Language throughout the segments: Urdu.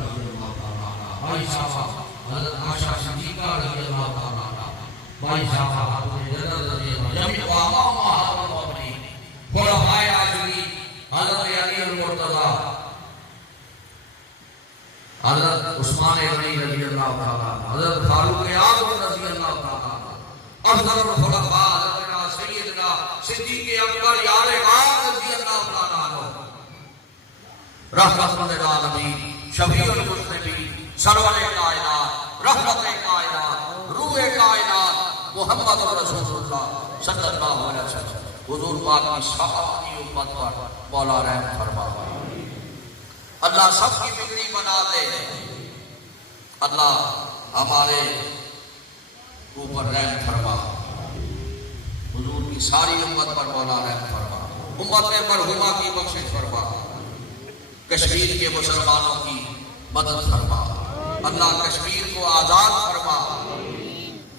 رضی اللہ تعالیٰ عنہ، بھائی صاحب حضرت عائشہ صدیقہ رضی اللہ تعالیٰ عنہ، بھائی صاحب حضرت جنرل رضی اللہ جميع امام محرم اپنی خلفائے راشدین حضرت علی المرتضیٰ، حضرت عثمان غنی رضی اللہ تعالیٰ عنہ، حضرت فاروق اعظم رضی اللہ تعالیٰ عنہ، افضل الخلفاء حضرت سیدنا صدیق اکبر یار غار رضی اللہ تعالیٰ عنہ، رحمت للعالمین، شفیع المذنبین، سرور کائنات، رحمت کائنات، روح کائنات، محمد رسول اللہ صلی اللہ علیہ وسلم، حضور پاک کی ساری امت پر مولا رحم فرما، اللہ سب کی بگڑی بنا دے، اللہ ہمارے اوپر رحم فرما، حضور کی ساری امت پر مولا رحم فرما، امت مرحومہ کی بخشش فرما، کشمیر کے مسلمانوں کی مدد فرما، اللہ کشمیر کو آزاد فرما،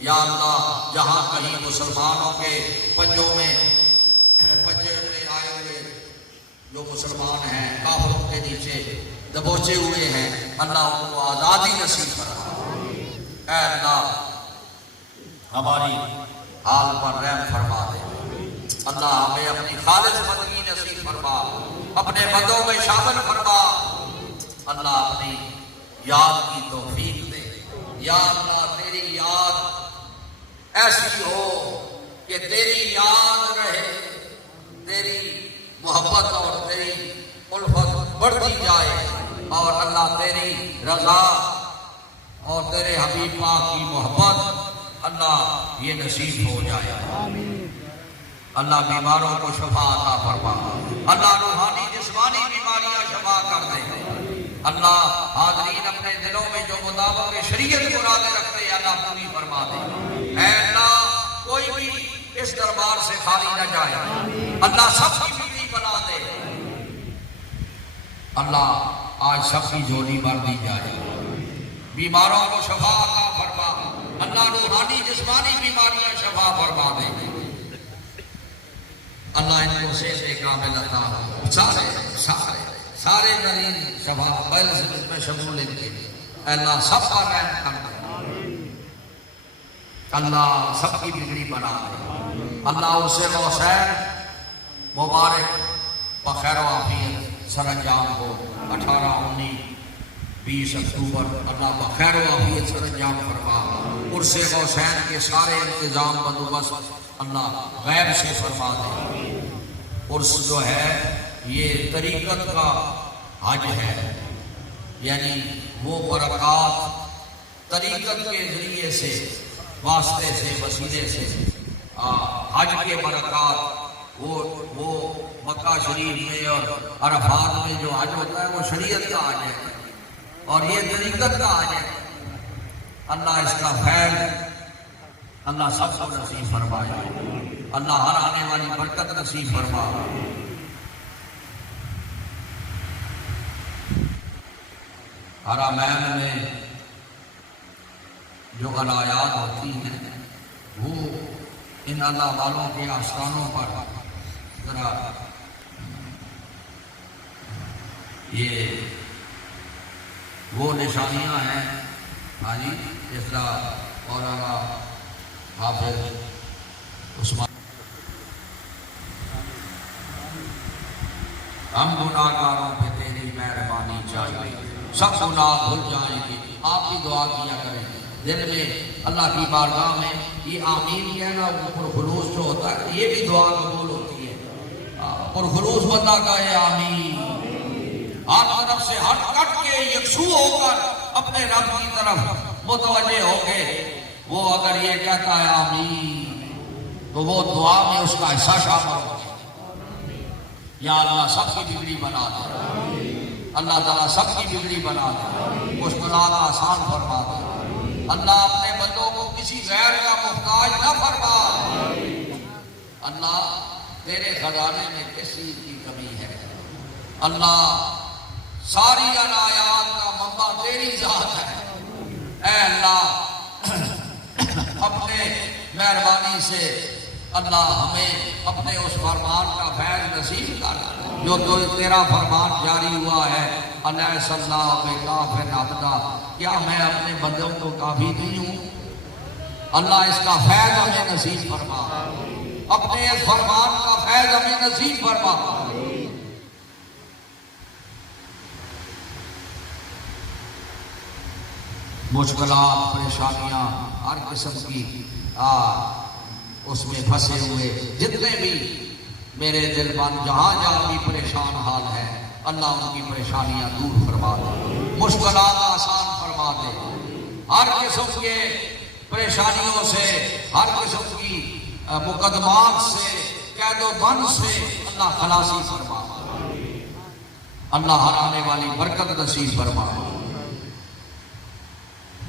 یا اللہ جہاں کہیں مسلمانوں کے پنجے میں آئے ہوئے جو مسلمان ہیں کافروں کے نیچے دبوچے ہوئے ہیں، اللہ ان کو آزادی نصیب فرما، اے اللہ ہماری حال پر رحم فرما دے، اللہ ہمیں اپنی خالص بندگی نصیب فرما، اپنے بندوں میں شامل فرما، اللہ اپنی یاد کی توفیق دے، یا اللہ تیری یاد ایسی ہو کہ تیری یاد رہے، تیری محبت اور تیری الفت بڑھتی جائے، اور اللہ تیری رضا اور تیرے حبیب پاک کی محبت اللہ یہ نصیب ہو جائے، اللہ بیماروں کو شفا عطا فرما، اللہ روحانی جسمانی بیماریاں شفا کر دے، اللہ حاضرین اپنے دلوں میں جو مطابق شریعت مرادیں رکھتے ہیں اللہ پوری فرما دے، اے اللہ کوئی بھی اس دربار سے خالی نہ جائے، اللہ سب کی بگڑی بنا دے، اللہ آج سب کی جھولی بھر دی جائے، بیماروں کو شفا عطا فرما، اللہ روحانی جسمانی بیماریاں شفا فرما دے، اللہ ان کو صحت کامل عطا، سارے مریض شفا پہلے سے اس میں شمول ان کے، اللہ سب کا رحم کر دے، اللہ سب کی بگڑی بنا دے، اللہ اسے حسین مبارک بخیر و عافیت سر انجام ہو، 18 19 20 اکتوبر اللہ بخیر و عافیت سر انجام فرما، عرس حسین کے سارے انتظام بندوبست اللہ غیب سے فرما دے، عرس جو ہے یہ طریقت کا حج ہے، یعنی وہ برکات طریقت کے ذریعے سے واسطے سے وسیلے سے حج کے برکات وہ مکہ شریف میں اور عرفات میں جو حج ہوتا ہے وہ شریعت کا حج ہے اور یہ طریقت کا حج ہے، اللہ اس کا فیض اللہ سب کو نصیب فرمائے، اللہ ہر آنے والی برکت نصیب فرما، حرمین میں جو غلایات ہوتی ہیں وہ ان اللہ والوں کے آستانوں پر ذرا یہ وہ نشانیاں ہیں، ہاں جی، اس طرح مولانا حافظ عثمان، ہم گناہگاروں پہ تیری مہربانی چاہیے، سب گناہ بھول جائیں گے، آپ کی دعا کیا کریں، دل میں اللہ کی بارگاہ میں یہ آمین کہنا پرخلوص جو ہوتا ہے یہ بھی دعا قبول ہوتی ہے، پرخلوص بندہ کہے آمین، ہر طرف سے ہٹ کٹ کے یکسو ہو کر اپنے رب کی طرف متوجہ ہو کے وہ اگر یہ کہتا ہے آمین تو وہ دعا میں اس کا حصہ شامل ہو، یا اللہ سب کی بگڑی بنا دے، اللہ تعالیٰ سب کی بگڑی بنا دے، مشکلات آسان فرما دے، اللہ اپنے بندوں کو کسی غیر کا محتاج نہ فرما، اللہ تیرے خزانے میں کسی کی کمی ہے، اللہ ساری عنایات کا منبع تیری ذات ہے، اے اللہ اپنے مہربانی سے اللہ ہمیں اپنے اس فرمان کا فیض نصیب کر، جو تیرا فرمان جاری ہوا ہے الیس اللہ بکاف عبدا، کیا میں اپنے بندوں کو کافی نہیں ہوں؟ اللہ اس کا فیض ہمیں نصیب فرما، اپنے اس فرمان کا فیض ہمیں نصیب فرما۔ مشکلات، پریشانیاں ہر قسم کی اس میں پھنسے ہوئے جتنے بھی میرے دل بان جہاں جہاں بھی پریشان حال ہے، اللہ ان کی پریشانیاں دور فرما دے، مشکلات آسان فرما دے، ہر قسم کے پریشانیوں سے، ہر قسم کی مقدمات سے، قید و بند سے اللہ خلاصی فرما، اللہ ہر آنے والی برکت نصیب فرما۔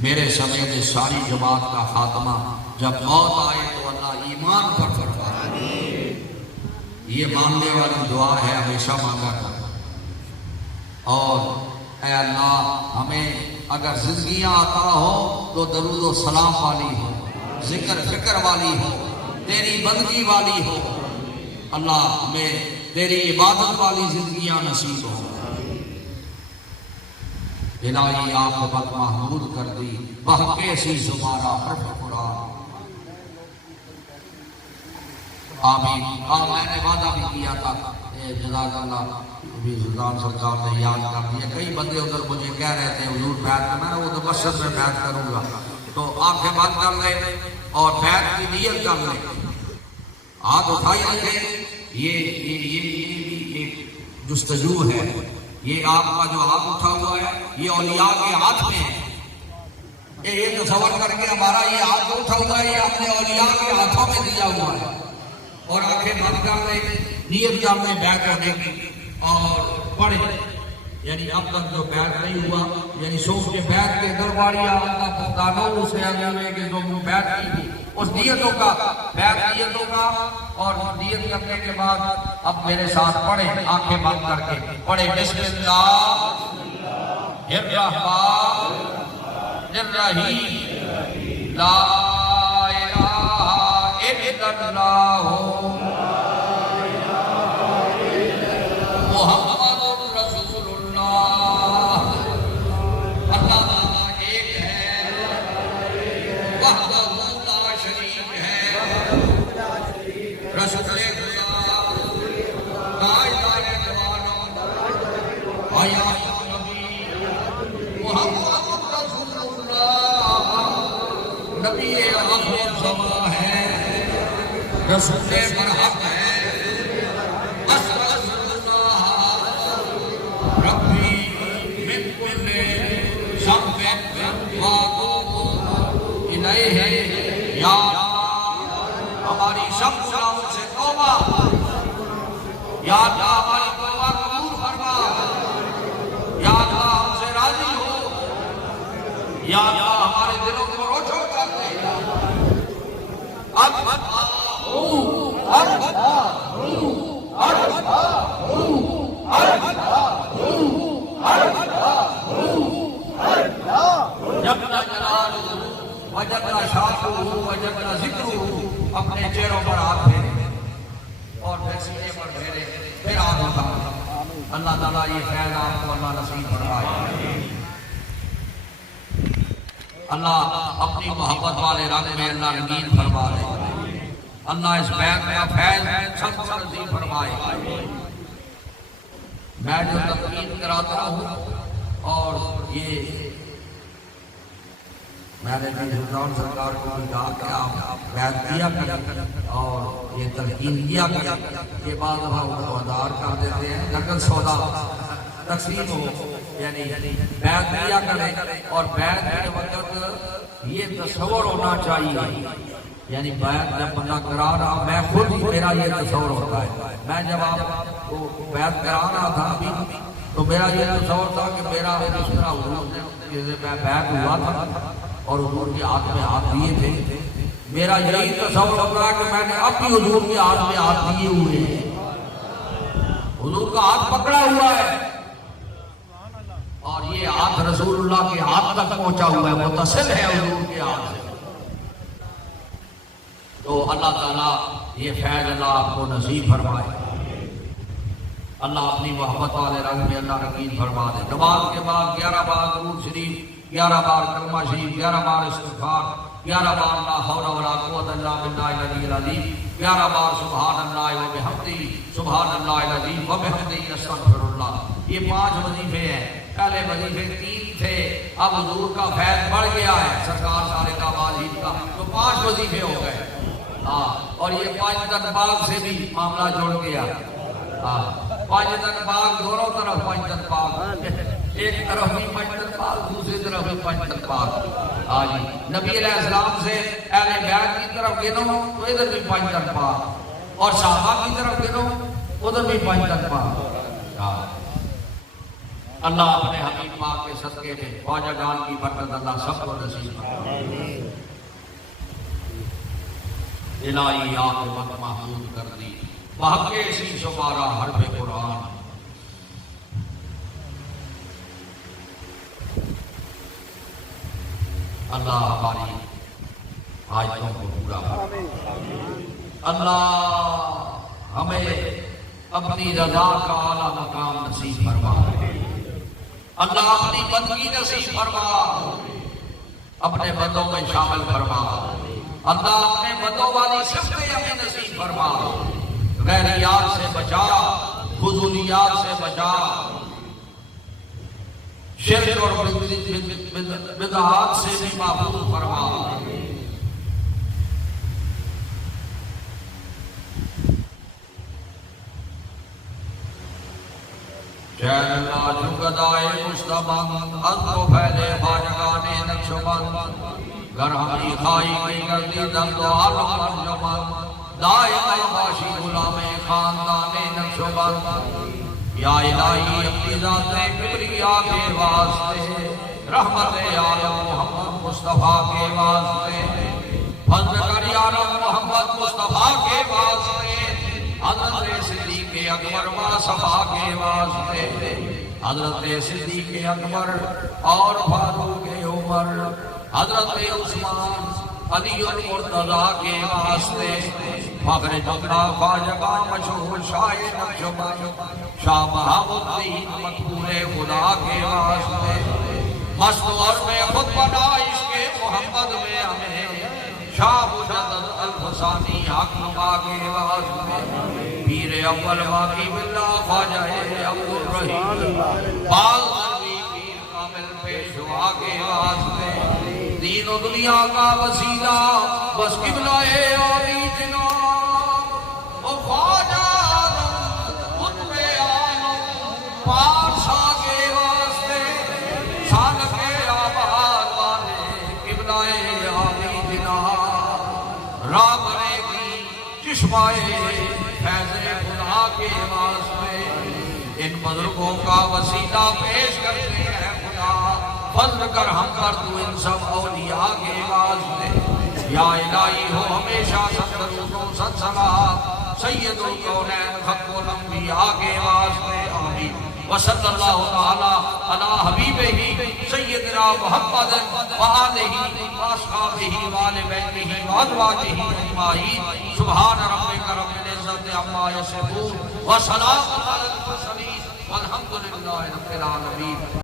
میرے سمیت ساری جماعت کا خاتمہ جب موت آئے تو اللہ ایمان پر فرما۔ یہ مانگنے والی دعا ہے، ہمیشہ مانگا کر۔ اور اے اللہ ہمیں اگر زندگیاں عطا ہو تو درود و سلام والی ہو، ذکر فکر والی ہو، تیری بندگی والی ہو، اللہ ہمیں تیری عبادت والی زندگیاں نصیب ہو۔ الہی عاقبت محمود کر دی، بہکے سی زمارہ حرف قرآن۔ آمین۔ میں نے وعدہ بھی کیا تھا، جزاک اللہ بھی سلطان سرکار نے یاد کر دیا۔ کئی بندے ادھر مجھے کہہ رہے تھے حضور بیعت کرنا، وہ تو مسجد میں بیعت کروں گا، تو آنکھیں بند کر لیں اور بیعت کی نیت کر لیں، ہاتھ اٹھائی رکھیں۔ یہ بھی ایک جستجو ہے، یہ آپ کا جو ہاتھ اٹھا ہوا ہے یہ اولیاء کے ہاتھ میں ہے۔ یہ تصور کر کے ہمارا یہ ہاتھ جو اٹھا ہوا ہے یہ اپنے اولیاء کے ہاتھوں میں دیا ہوا ہے، اور آنکھیں بند کر لیں، نیت کر لیں بیعت ہونے کی اور پڑھیں۔ یعنی اب تک جو بیعت نہیں ہوا، یعنی سوچ کے بیعت کے درباریاں اللہ پختانوں سے اگلے کے جو بیعت کی تھی اس نیتوں کا، بیعت نیتوں کا، اور نیت کرنے کے بعد اب میرے ساتھ پڑھیں، آنکھیں بند کر کے پڑھیں۔ بسم اللہ الرحمن الرحیم، لا الہ الا اللہ محمد رسول اللہ۔ اللہ تعالیٰ ایک ہے، وحدہ لا شریک ہے، رسول نبی آخر زمان ہے، رسول برحق ہے، ربی من کل ذنب واتوب الیہ، یا ہماری سب گناہوں سے توبہ، یا اللہ ہماری توبہ قبول فرما، یا اللہ ہم سے راضی ہو، یا اللہ ہمارے دلوں کو روشن کر دے۔ جبنا جلالہ وجبنا شاہہ وجبنا ذکرہ، اپنے چہروں پر ہاتھ پھیرے اور پھر سینے پر پھیرے، پھر ہاتھ اٹھا۔ اللہ تعالیٰ یہ فیض آپ کو اللہ نصیب فرمائے۔ اللہ اپنی محبت والے رنگ میں اللہ رنگین فرما دے، اللہ اس بیعت کا فیض سب کو نصیب فرمائے۔ میں جو تقریر کراتا ہوں اور یہ میں نے سلطان سرکار کو بھی کہا کہ آپ بیعت کیا کریں اور یہ تلقین کیا کریں، یہ بعض دفعہ وعدار کر دیتے ہیں، نقل سودا تقسیم ہو، یعنی بیعت کیا کریں، اور بیعت کے وقت یہ تصور ہونا چاہیے، یعنی بیعت جب بندہ کرا رہا، میں خود ہی میرا یہ تصور ہوتا ہے، میں جب آپ کو بیعت کرا رہا تھا ابھی تو میرا یہ تصور تھا کہ میرا جس طرح حضور نے بیعت ہوا تھا اور حضور کے ہاتھ میں ہاتھ دیے تھے، میرا یہی تصور ہوتا ہے کہ میں نے اب بھی حضور کے ہاتھ میں ہاتھ دیے ہوئے ہیں، حضور کا ہاتھ پکڑا ہوا ہے، اور یہ ہاتھ رسول اللہ کے ہاتھ تک پہنچا ہوا ہے، متصل ہے حضور کے ہاتھ سے۔ تو اللہ تعالیٰ یہ فیض اللہ آپ کو نصیب فرمائے۔ اللہ اپنی محبت والے رنگ میں اللہ رقید فرما دے. نماز کے بعد 11 بار درود شریف، 11 بار کلمہ شریف، 11 بار استغفار، 11 بار لا حول ولا قوت الا باللہ العلی العظیم، 11 بار سبحان اللہ و بحمدہ، سبحان اللہ العظیم و بحمدہ استغفر اللہ. یہ 5 وظیفے ہیں. پہلے وظیفے 3 تھے، اب حضور کا فیض بڑھ گیا ہے سرکار سارے کا واجب کا، تو 5 وظیفے ہو گئے. اور یہ 5 تن باغ سے بھی معاملہ جڑ گیا. 5 تن باغ دونوں طرف 5 تن باغ، ایک طرف بھی 5 تن باغ، دوسری طرف بھی 5 تن باغ. جی نبی علیہ السلام سے اہل بیت کی طرف گنو تو ادھر بھی 5 تن باغ، اور صحابہ کی طرف گنو ادھر بھی 5 تن باغ. اللہ اپنے حبیب پاک کے صدقے میں خواجہ جان کی برکت اللہ سب کو نصیب فرمائے. الہی عاقبت محمود کر دی بحق سی شمارہ حرف قرآن. اللہ ہماری حاجتوں کو پورا فرمائے. اللہ ہمیں اپنی رضا کا اعلیٰ مقام نصیب فرما. اللہ اپنی بندگی نصیب فرما، اپنے بندوں میں شامل فرما. اللہ اپنے بندوں والی صفتیں ہمیں نصیب فرما. غیریات سے بچا، فضولیات سے بچا، شرک اور بدعات سے بھی محفوظ فرما. شہر اللہ جگدائے مشتبند از کو پھیلے خواجگان نقشبند. گر ہمی خائی کی گردی دند و عالم انجمن، دائم باشی غلام خاندان نقشبند. یا الہی اپنی ذات کبریا کے واسطے، رحمت عالم محمد مصطفیٰ کے واسطے، فضل کر یا رب محمد مصطفیٰ کے واسطے، حضرت صدیق اکبر و صفا کے واسطے، حضرت صدیق اکبر اور فاروق عمر، حضرت عثمان علی المرتضیٰ کے واسطے، فخر جملہ خواجہ مشہور شاہ نقشبند شاہ محمود الدین مقبول خدا کے واسطے، مست اور میں خود بنا عشق محمد میں ہمیں، شاہ مجدد الفسانی حق نما کے واسطے، پیر اول واقعی باللہ خواجہ عبدالرحیم باغ نبی پیر کامل پیشوا کے واسطے، دین و دنیا کا وسیلہ بس قبلہ عالی جناب وہ خواجہ خطب عالم پارسا کے واسطے، شان کے آباد والے قبلہ عالی جناب، رام رے کی چشمائے فیض خدا کے واسطے، ان بزرگوں کا وسیلہ پیش کرتے ہیں خدا، فضل کر ہم پر تو ان سب اولیاء کے واسطے. یا الہی ہو ہمیشہ ست صلاح سید الکونین خط الانبیاء کے واسطے. آمین. وصلی اللہ تعالی علی حبیبہ سیدنا محمد وآلہ واصحابہ وآل بیتہ وازواجہ اجمعین. سبحان ربک رب العزت عما یصفون وسلام علی المرسلین والحمد للہ رب العالمین.